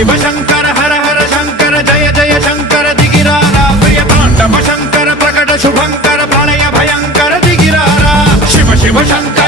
शिव शंकर हर हर शंकर जय जय शंकर दिगिरारा प्रिय तांडव शंकर प्रकट शुभंकर प्रलय भयंकर दिगिरारा शिव शिव शंकर